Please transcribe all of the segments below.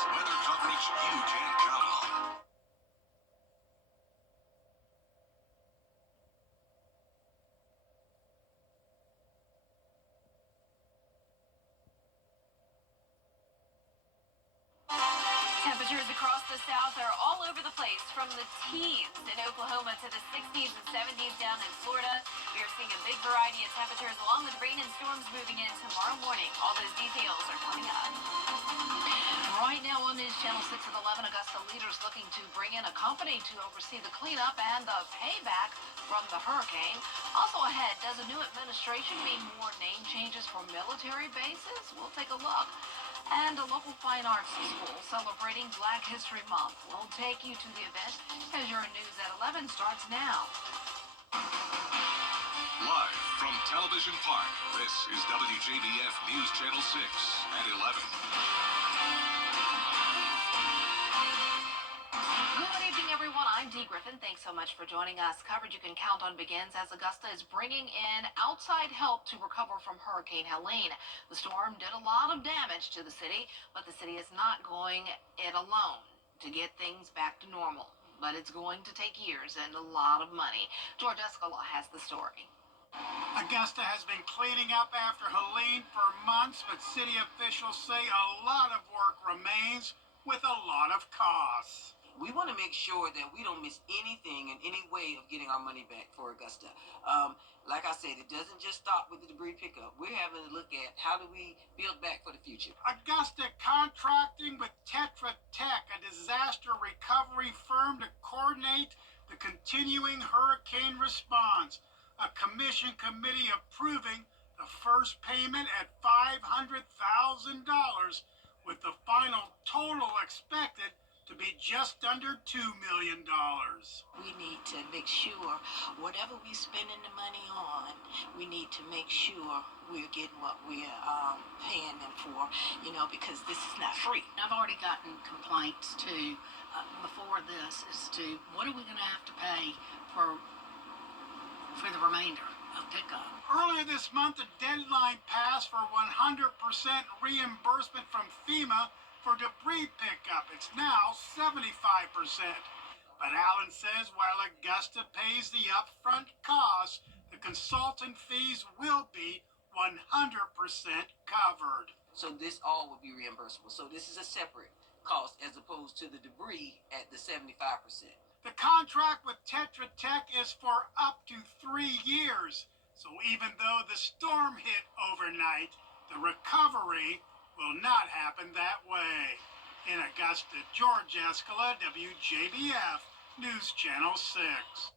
weather coverage you can count on. Temperatures across the South are all over the place, from the teens in Oklahoma to the 60s and 70s down in Florida. We are seeing a big variety of temperatures, along with rain and storms moving in tomorrow morning. All those details are coming up. Right now on News Channel 6 at 11, Augusta leaders looking to bring in a company to oversee the cleanup and the payback from the hurricane. Also ahead, does a new administration mean more name changes for military bases? We'll take a look. And a local fine arts school celebrating Black History Month. We'll take you to the event as your news at 11 starts now. Live from Television Park, this is WJBF News Channel 6 at 11. Good evening, everyone. I'm Dee Griffin. Thanks so much for joining us. Coverage you can count on begins as Augusta is bringing in outside help to recover from Hurricane Helene. The storm did a lot of damage to the city, but the city is not going it alone to get things back to normal. But it's going to take years and a lot of money. George Escala has the story. Augusta has been cleaning up after Helene for months, but city officials say a lot of work remains with a lot of costs. We want to make sure that we don't miss anything in any way of getting our money back for Augusta. Like I said, it doesn't just stop with the debris pickup. We're having to look at how do we build back for the future. Augusta contracting with Tetra Tech, a disaster recovery firm, to coordinate the continuing hurricane response. A commission committee approving the first payment at $500,000, with the final total expected to be just under $2 million. We need to make sure whatever we're spending the money on, we need to make sure we're getting what we're paying them for, because this is not free. I've already gotten complaints too before this as to what are we going to have to pay for the remainder of pickup. Earlier this month, a deadline passed for 100% reimbursement from FEMA for debris pickup. It's now 75%. But Allen says while Augusta pays the upfront costs, the consultant fees will be 100% covered. So this all will be reimbursable. So this is a separate cost as opposed to the debris at the 75%. The contract with Tetra Tech is for up to 3 years. So even though the storm hit overnight, the recovery will not happen that way. In Augusta, George Escala, WJBF News Channel 6.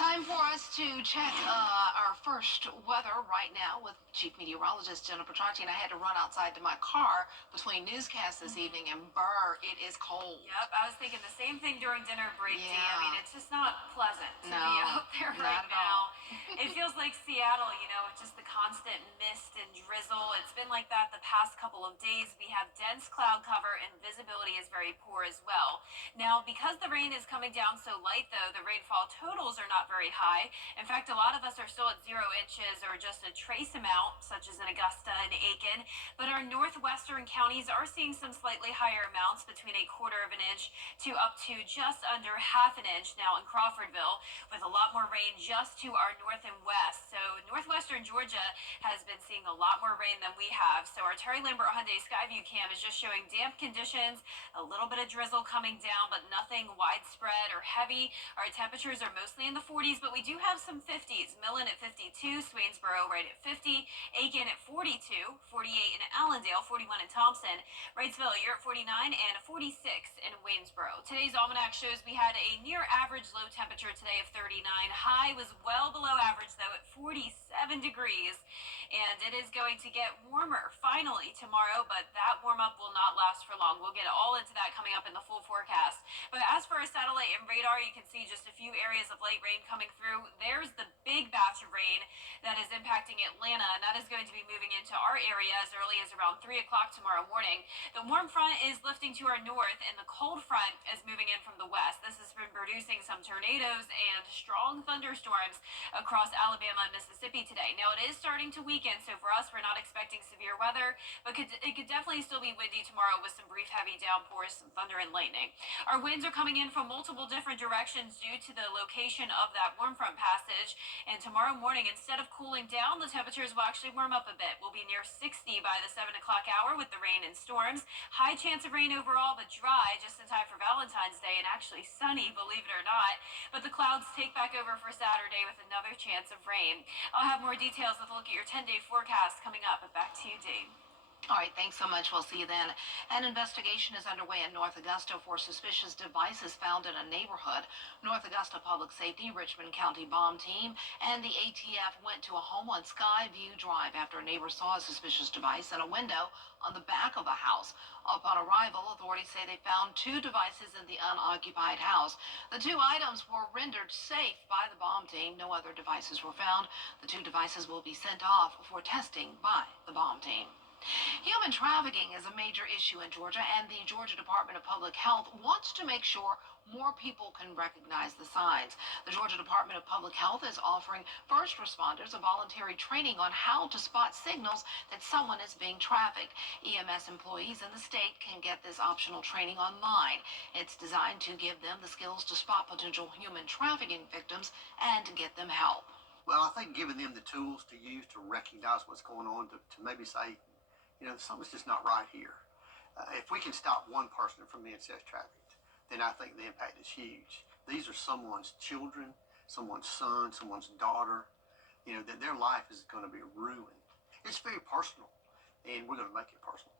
Time for us to check our first weather right now with Chief Meteorologist Jenna Petracci, and I had to run outside to my car between newscasts this evening, and burr, it is cold. Yep, I was thinking the same thing during dinner break. Yeah. I mean, it's just not pleasant to No, be out there not right at all. now. It feels like Seattle, it's just the constant mist and drizzle. It's been like that the past couple of days. We have dense cloud cover and visibility is very poor as well. Now, because the rain is coming down so light, though, the rainfall totals are not very high. In fact, a lot of us are still at 0 inches or just a trace amount, such as in Augusta and Aiken. But our northwestern counties are seeing some slightly higher amounts, between 1/4 of an inch to up to just under 1/2 an inch now in Crawfordville, with a lot more rain just to our north and west. So northwestern Georgia has been seeing a lot more rain than we have. So our Terry Lambert Hyundai Skyview cam is just showing damp conditions, a little bit of drizzle coming down, but nothing widespread or heavy. Our temperatures are mostly in the 40s, but we do have some 50s. Millen at 52, Swainsboro right at 50, Aiken at 42, 48 in Allendale, 41 in Thompson, Wrightsville, you're at 49, and 46 in Waynesboro. Today's almanac shows we had a near average low temperature today of 39. High was well below average, though, at 47 degrees. And it is going to get warmer finally tomorrow, but that warm up will not last for long. We'll get all into that coming up in the full forecast. But as for our satellite and radar, you can see just a few areas areas of light rain coming through. There's the big batch of rain that is impacting Atlanta, and that is going to be moving into our area as early as around 3 o'clock tomorrow morning. The warm front is lifting to our north, and the cold front is moving in from the west. This has been producing some tornadoes and strong thunderstorms across Alabama and Mississippi today. Now, it is starting to weaken, so for us, we're not expecting severe weather, but it could definitely still be windy tomorrow with some brief heavy downpours, some thunder and lightning. Our winds are coming in from multiple different directions due to the location of that warm front passage, and tomorrow morning, instead of cooling down, the temperatures will actually warm up a bit. We'll be near 60 by the 7 o'clock hour with the rain and storms. High chance of rain overall, but dry just in time for Valentine's Day, and actually sunny, believe it or not. But the clouds take back over for Saturday with another chance of rain. I'll have more details with a look at your 10-day forecast coming up. But back to you, Dave. All right, thanks so much. We'll see you then. An investigation is underway in North Augusta for suspicious devices found in a neighborhood. North Augusta Public Safety, Richmond County Bomb Team, and the ATF went to a home on Skyview Drive after a neighbor saw a suspicious device in a window on the back of a house. Upon arrival, authorities say they found 2 devices in the unoccupied house. The 2 items were rendered safe by the bomb team. No other devices were found. The 2 devices will be sent off for testing by the bomb team. Human trafficking is a major issue in Georgia, and the Georgia Department of Public Health wants to make sure more people can recognize the signs. The Georgia Department of Public Health is offering first responders a voluntary training on how to spot signals that someone is being trafficked. EMS employees in the state can get this optional training online. It's designed to give them the skills to spot potential human trafficking victims and to get them help. Well, I think giving them the tools to use to recognize what's going on, to maybe say, something's just not right here. If we can stop one person from being sex trafficked, then I think the impact is huge. These are someone's children, someone's son, someone's daughter, that their life is going to be ruined. It's very personal, and we're going to make it personal.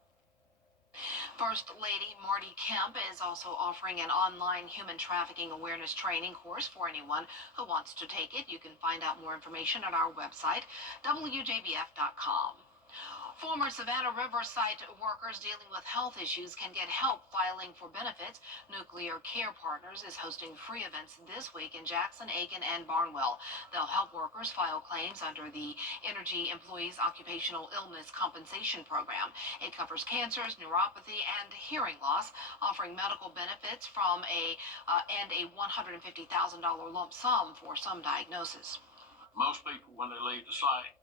First Lady Marty Kemp is also offering an online human trafficking awareness training course for anyone who wants to take it. You can find out more information on our website, WJBF.com. Former Savannah River site workers dealing with health issues can get help filing for benefits. Nuclear Care Partners is hosting free events this week in Jackson, Aiken, and Barnwell. They'll help workers file claims under the Energy Employees Occupational Illness Compensation Program. It covers cancers, neuropathy, and hearing loss, offering medical benefits from a $150,000 lump sum for some diagnosis. Most people, when they leave the site,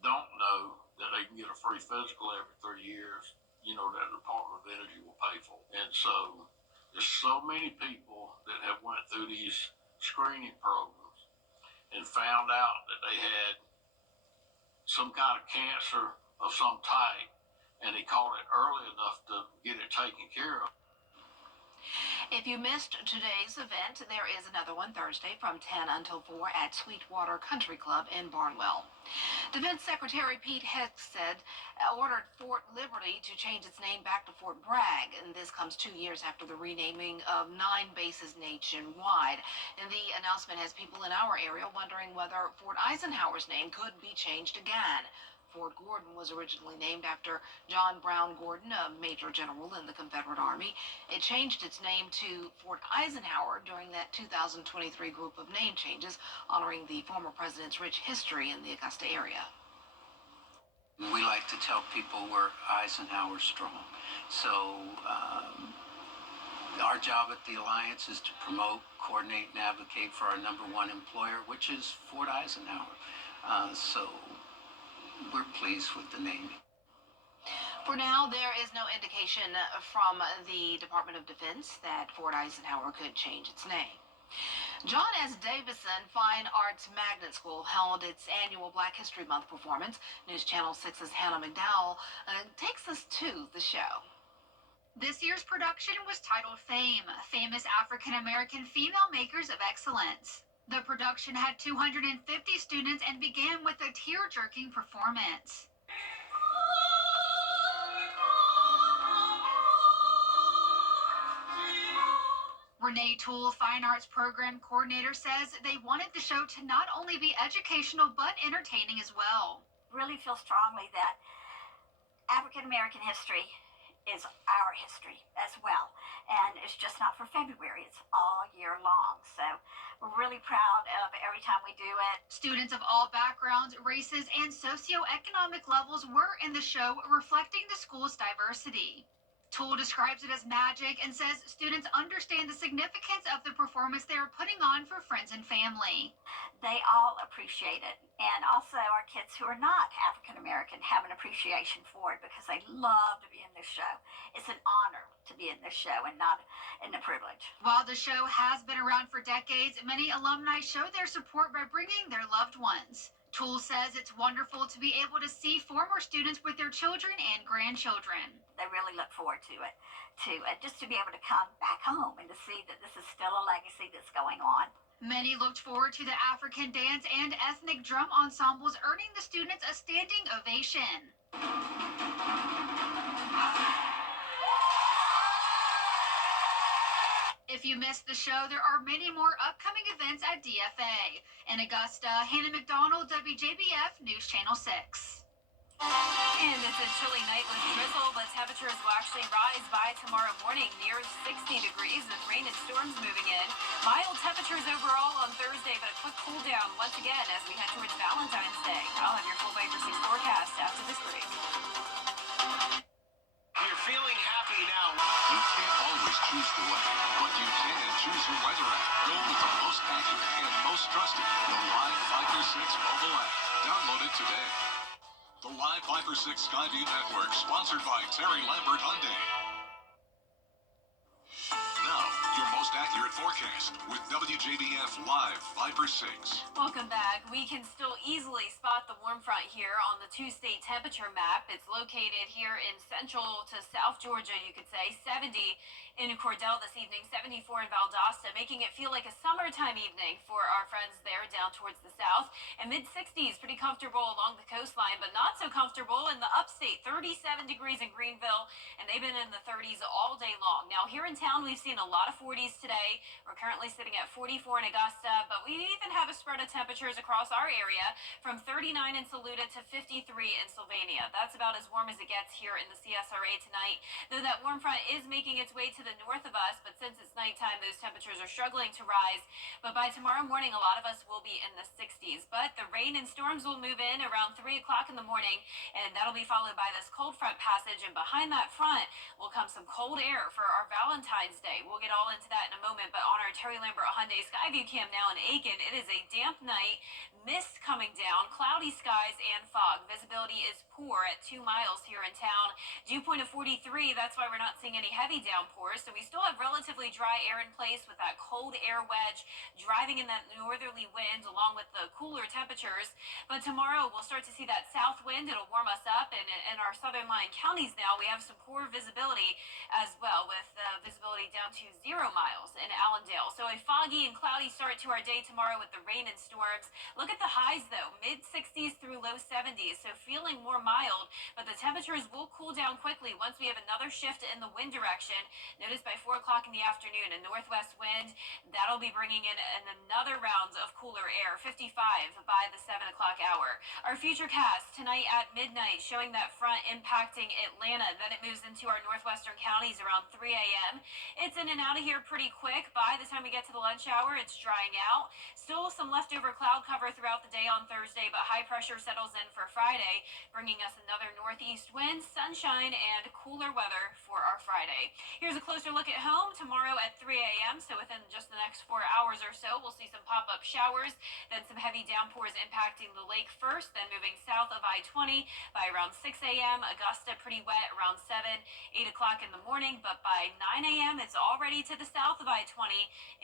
don't know that they can get a free physical every 3 years, that the Department of Energy will pay for. And so there's so many people that have went through these screening programs and found out that they had some kind of cancer of some type, and they caught it early enough to get it taken care of. If you missed today's event, there is another one Thursday from 10 until 4 at Sweetwater Country Club in Barnwell. Defense Secretary Pete Hegseth ordered Fort Liberty to change its name back to Fort Bragg, and this comes 2 years after the renaming of 9 bases nationwide. And the announcement has people in our area wondering whether Fort Eisenhower's name could be changed again. Fort Gordon was originally named after John Brown Gordon, a major general in the Confederate Army. It changed its name to Fort Eisenhower during that 2023 group of name changes, honoring the former president's rich history in the Augusta area. We like to tell people we're Eisenhower strong. So our job at the Alliance is to promote, coordinate, and advocate for our #1 employer, which is Fort Eisenhower. So we're pleased with the naming. For now, there is no indication from the Department of Defense that Fort Eisenhower could change its name. John S. Davison Fine Arts Magnet School held its annual Black History Month performance. News Channel 6's Hannah McDowell takes us to the show. This year's production was titled Fame, Famous African American Female Makers of Excellence. The production had 250 students and began with a tear-jerking performance. Renee Toole, Fine Arts Program Coordinator, says they wanted the show to not only be educational but entertaining as well. Really feel strongly that African American history is our history as well. And it's just not for February, it's all year long. So we're really proud of every time we do it. Students of all backgrounds, races, and socioeconomic levels were in the show, reflecting the school's diversity. Toole describes it as magic and says students understand the significance of the performance they are putting on for friends and family. They all appreciate it. And also our kids who are not African American have an appreciation for it because they love to be in this show. It's an honor to be in this show and not a privilege. While the show has been around for decades, many alumni show their support by bringing their loved ones. Toole says it's wonderful to be able to see former students with their children and grandchildren. They really look forward to it, just to be able to come back home and to see that this is still a legacy that's going on. Many looked forward to the African dance and ethnic drum ensembles, earning the students a standing ovation. If you missed the show, there are many more upcoming events at DFA. In Augusta, Hannah McDonald, WJBF News Channel 6. And it's a chilly night with drizzle, but temperatures will actually rise by tomorrow morning near 60 degrees with rain and storms moving in. Mild temperatures overall on Thursday, but a quick cool down once again as we head towards Valentine's Day. I'll have your full Viper 6 forecast after this break. You're feeling happy now. You can't always choose the weather, but you can choose your weather app. Go with the most accurate and most trusted, the Live Viper 6 mobile app. Download it today. The Live Viper 6 Skyview Network, sponsored by Terry Lambert Hyundai. Now, your most accurate forecast with WJBF Live Viper 6. Welcome back. We can still easily spot the warm front here on the two-state temperature map. It's located here in central to South Georgia, you could say. 70 in Cordell this evening, 74 in Valdosta, making it feel like a summertime evening for our friends there down towards the south. And mid-60s, pretty comfortable along the coastline, but not so comfortable in the upstate. 37 degrees in Greenville, and they've been in the 30s all day long. Now, here in town, we've seen a lot of 40s today. We're currently sitting at 44 in Augusta, but we even have a spread of temperatures across our area from 39 in Saluda to 53 in Sylvania. That's about as warm as it gets here in the CSRA tonight, though that warm front is making its way to the north of us, but since it's nighttime, those temperatures are struggling to rise. But by tomorrow morning, a lot of us will be in the 60s, but the rain and storms will move in around 3 o'clock in the morning, and that'll be followed by this cold front passage, and behind that front will come some cold air for our Valentine's Day. We'll get all into that in a moment, but on our Terry Lambert Hyundai Skyview cam now in Aiken, it is a damp night, mist coming down, cloudy skies, and fog. Visibility is poor at 2 miles here in town. Dew point of 43, that's why we're not seeing any heavy downpours, so we still have relatively dry air in place with that cold air wedge driving in that northerly wind along with the cooler temperatures. But tomorrow we'll start to see that south wind. It'll warm us up, and in our southern line counties now we have some poor visibility as well, with visibility down to 0 miles in Allendale. So a foggy and cloudy start to our day tomorrow with the rain and storms. Look at the highs though, mid-60s through low 70s, so feeling more mild, but the temperatures will cool down quickly once we have another shift in the wind direction. Notice by 4 o'clock in the afternoon, a northwest wind that'll be bringing in another round of cooler air, 55 by the 7 o'clock hour. Our futurecast tonight at midnight showing that front impacting Atlanta, then it moves into our northwestern counties around 3 a.m. It's in and out of here pretty quick. By the time we get to the lunch hour, it's drying out. Still some leftover cloud cover throughout the day on Thursday, but high pressure settles in for Friday, bringing us another northeast wind, sunshine, and cooler weather for our Friday. Here's a closer look at home tomorrow at 3 a.m. So within just the next 4 hours or so, we'll see some pop-up showers, then some heavy downpours impacting the lake first, then moving south of I-20 by around 6 a.m. Augusta pretty wet around 7, 8 o'clock in the morning, but by 9 a.m. it's already to the south of I-20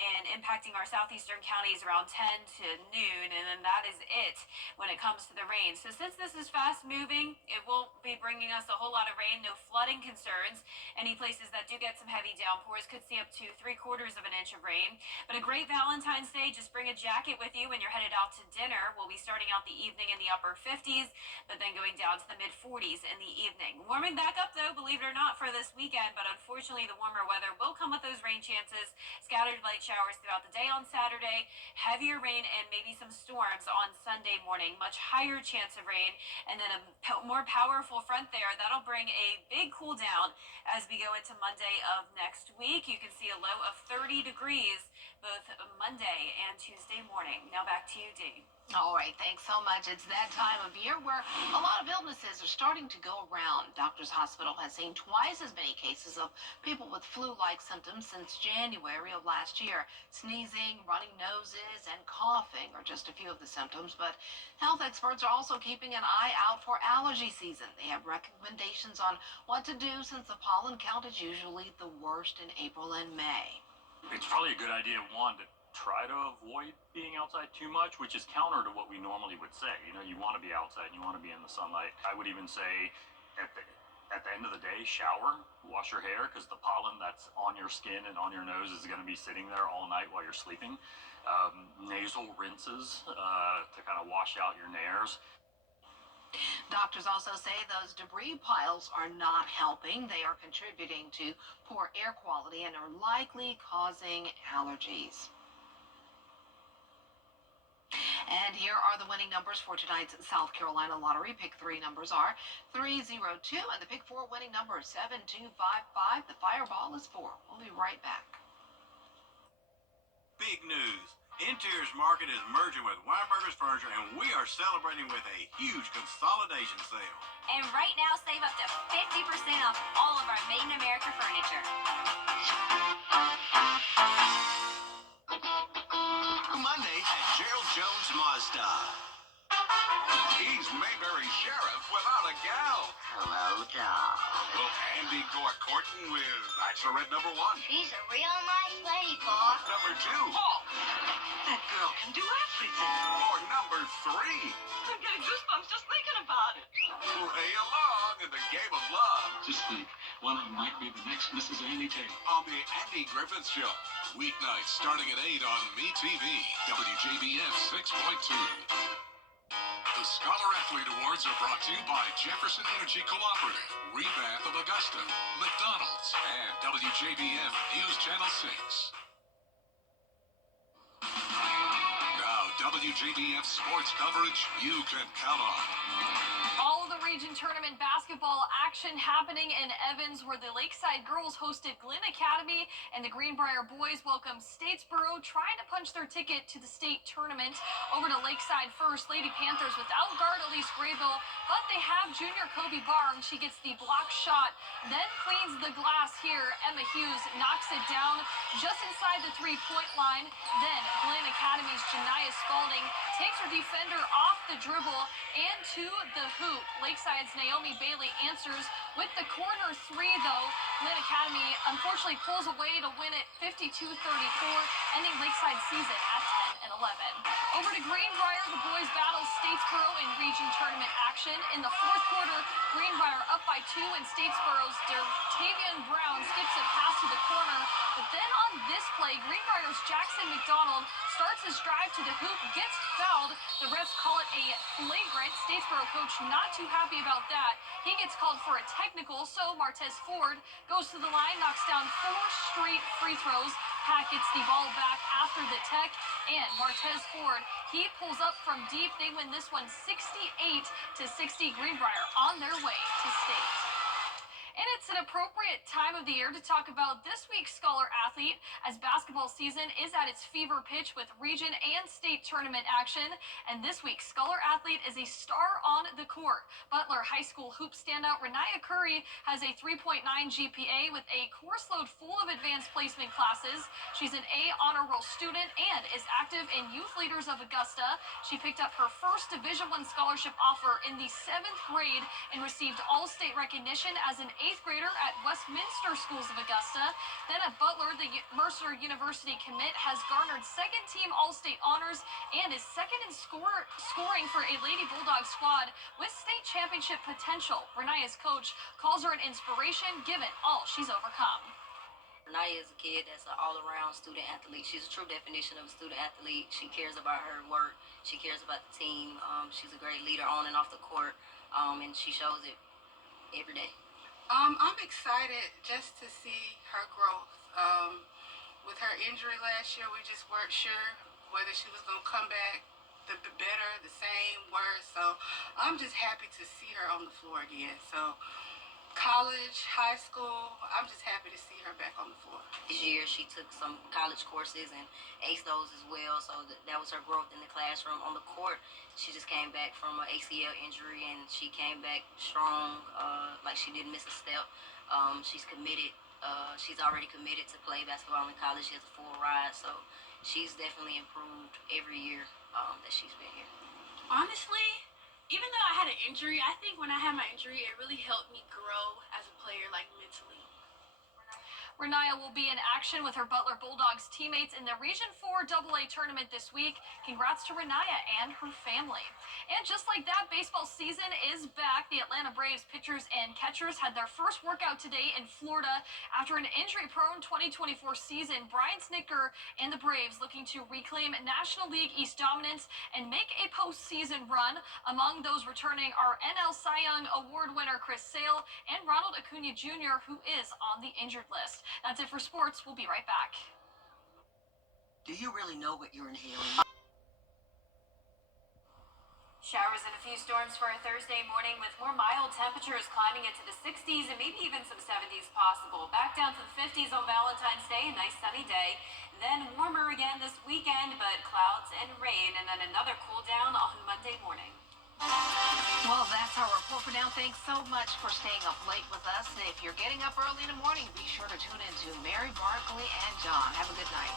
and impacting our southeastern counties around 10 to noon, and then that is it when it comes to the rain. So since this is fast moving, it will be bringing us a whole lot of rain, no flooding concerns. Any places that do get some heavy downpours could see up to 3/4 of an inch of rain. But a great Valentine's Day. Just bring a jacket with you when you're headed out to dinner. We'll be starting out the evening in the upper 50s, but then going down to the mid 40s in the evening. Warming back up though, believe it or not, for this weekend, but unfortunately the warmer weather will come with those rain chances. Scattered light showers throughout the day on Saturday, heavier rain and maybe some storms on Sunday morning. Much higher chance of rain, and then a more powerful front there. That'll bring a big cool down as we go into Monday of next week. You can see a low of 30 degrees both Monday and Tuesday morning. Now back to you, Dee. All right, thanks so much. It's that time of year where a lot of illnesses are starting to go around. Doctors Hospital has seen twice as many cases of people with flu-like symptoms since January of last year. Sneezing, running noses, and coughing are just a few of the symptoms, but health experts are also keeping an eye out for allergy season. They have recommendations on what to do since the pollen count is usually the worst in April and May. It's probably a good idea, one, to try to avoid being outside too much, which is counter to what we normally would say. You know, you want to be outside, you want to be in the sunlight. I would even say at the end of the day, shower, wash your hair, because the pollen that's on your skin and on your nose is going to be sitting there all night while you're sleeping. Nasal rinses to kind of wash out your nares. Doctors also say those debris piles are not helping. They are contributing to poor air quality and are likely causing allergies. And here are the winning numbers for tonight's South Carolina Lottery. Pick 3 numbers are 302, and the Pick 4 winning number is 7255. The Fireball is 4. We'll be right back. Big news. Interiors Market is merging with Weinberger's Furniture, and we are celebrating with a huge consolidation sale. And right now, save up to 50% off all of our Made in America furniture. Monday at Gerald Jones Mazda. He's Mayberry Sheriff without a gal. Hello, doll. Will Andy go a courting with Bachelorette number 1? She's a real nice lady, Pa. Number 2? That girl can do everything. Or number 3? I'm getting goosebumps just thinking about it. Play along in the game of love. Just think, one of them might be the next Mrs. Andy Tate. On the Andy Griffith Show. Weeknights starting at 8 on MeTV. WJBF 6.2. The Scholar Athlete Awards are brought to you by Jefferson Energy Cooperative, Rebath of Augusta, McDonald's, and WJBF News Channel 6. Now, WJBF sports coverage you can count on. All of the region tournament basketball action happening in Evans, where the Lakeside girls hosted Glenn Academy and the Greenbrier boys welcomed Statesboro, trying to punch their ticket to the state tournament. Over to Lakeside first, Lady Panthers without guard Elise Graybill, but they have junior Kobe Barnes. She gets the block shot, then cleans the glass here. Emma Hughes knocks it down just inside the three-point line. Then Glenn Academy's Janiyah Spalding takes her defender off the dribble and to the hoop. Lakeside's Naomi Bailey answers with the corner three, though. Glenn Academy unfortunately pulls away to win it 52-34, ending Lakeside season at 10 and 11. Over to Greenbrier, the boys battle Statesboro in region tournament action. In the fourth quarter, Greenbrier up by 2, and Statesboro's Tavian Brown skips a pass to the corner. But then on this play, Greenbrier's Jackson McDonald starts his drive to the hoop, gets fouled. The refs call it a flagrant. Statesboro coach not too happy about that. He gets called for a technical, so Martez Ford goes to the line, knocks down 4 straight free throws. Pack gets the ball back after the tech, and Martez Ford, he pulls up from deep. They win this one 68-60. Greenbrier on their way to state. And it's an appropriate time of the year to talk about this week's Scholar Athlete, as basketball season is at its fever pitch with region and state tournament action. And this week's Scholar Athlete is a star on the court. Butler High School hoop standout Renaya Curry has a 3.9 GPA with a course load full of advanced placement classes. She's an A honor roll student and is active in Youth Leaders of Augusta. She picked up her first Division I scholarship offer in the 7th grade and received all-state recognition as an 8th grader at Westminster Schools of Augusta. Then at Butler, the Mercer University commit has garnered second-team All-State honors and is second in scoring for a Lady Bulldog squad with state championship potential. Renaya's coach calls her an inspiration given all she's overcome. Renaya is a kid that's an all-around student athlete. She's a true definition of a student athlete. She cares about her work. She cares about the team. She's a great leader on and off the court, and she shows it every day. I'm excited just to see her growth. With her injury last year, we just weren't sure whether she was going to come back the better, the same, worse. So I'm just happy to see her on the floor again. So college, high school, I'm just happy to see her back on the floor. This year, she took some college courses and aced those as well. So that was her growth in the classroom. On the court, she just came back from an ACL injury and she came back strong, like she didn't miss a step. She's committed. She's already committed to play basketball in college. She has a full ride. So she's definitely improved every year that she's been here. Honestly, even though I had an injury, I think when I had my injury, it really helped me grow as a player, like mentally. Renaya will be in action with her Butler Bulldogs teammates in the Region 4 AA tournament this week. Congrats to Renaya and her family. And just like that, baseball season is back. The Atlanta Braves pitchers and catchers had their first workout today in Florida after an injury-prone 2024 season. Brian Snitker and the Braves looking to reclaim National League East dominance and make a postseason run. Among those returning are NL Cy Young Award winner Chris Sale and Ronald Acuna Jr., who is on the injured list. That's it for sports. We'll be right back. Do you really know what you're inhaling? Showers and a few storms for a Thursday morning with more mild temperatures climbing into the 60s and maybe even some 70s possible. Back down to the 50s on Valentine's Day, a nice sunny day. Then warmer again this weekend, but clouds and rain, and then another cool down on Monday morning. Well, that's our report for now. Thanks so much for staying up late with us. If you're getting up early in the morning, be sure to tune in to Mary, Barkley, and John. Have a good night.